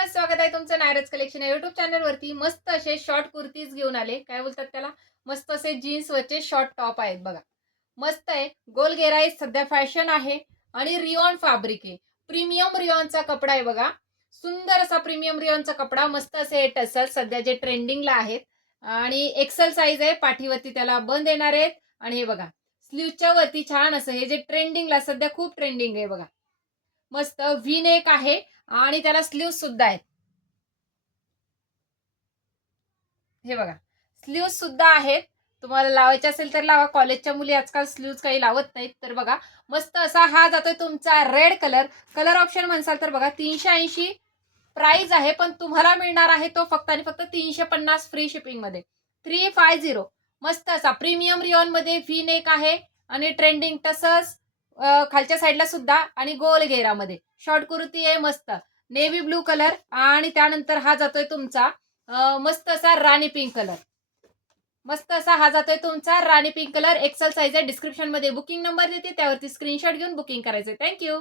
सगळ्यांना स्वागत आहे तुमचं नायरज कलेक्शन या युट्यूब चॅनलवरती. मस्त असे शॉर्ट कुर्तीज घेऊन आले. काय बोलतात त्याला, मस्त असे जीन्स वरचे शॉर्ट टॉप आहेत बघा. मस्त आहे. गोल घेरा आहे, सध्या फॅशन आहे आणि रिओन फॅब्रिक आहे. प्रीमियम रिओनचा कपडा आहे बघा. सुंदर असा प्रीमियम रिओनचा कपडा. मस्त असे टसल सध्या जे ट्रेंडिंगला आहेत आणि एक्सेल साईज आहे. पाठीवरती त्याला बंद येणार आहेत आणि हे बघा स्लीवच्या वरती छान असं हे जे ट्रेंडिंगला सध्या खूप ट्रेंडिंग आहे बघा. मस्त व्ही नेक आहे आणि त्याला स्लीव्ह सुद्धा आहेत. हे बघा स्लीव्ह सुद्धा आहेत. तुम्हाला लावायचे असेल तर लावा. कॉलेजच्या मुली आजकाल स्लीव्ह काही लावत नाहीत. तर बघा मस्त असा हा जातोय तुमचा रेड कलर. कलर ऑप्शन म्हणसाल तर बघा 380 प्राइस आहे, पण तुम्हाला मिळणार आहे तो फक्त आणि फक्त 350 फ्री शिपिंग मध्ये. 350. मस्त असा प्रीमियम रिओन मध्ये व्ही नेक आहे आणि ट्रेंडिंग तसंच खालच्या साईडला सुद्धा आणि गोल घेरामध्ये शॉर्ट कुर्ती आहे. मस्त नेव्ही ब्लू कलर आणि त्यानंतर हा जातोय तुमचा मस्त असा राणी पिंक कलर. मस्त असा हा जातोय तुमचा राणी पिंक कलर. एक्सेल साईज आहे. डिस्क्रिप्शन मध्ये बुकिंग नंबर देते, त्यावरती स्क्रीनशॉट घेऊन बुकिंग करायचंय. थँक्यू.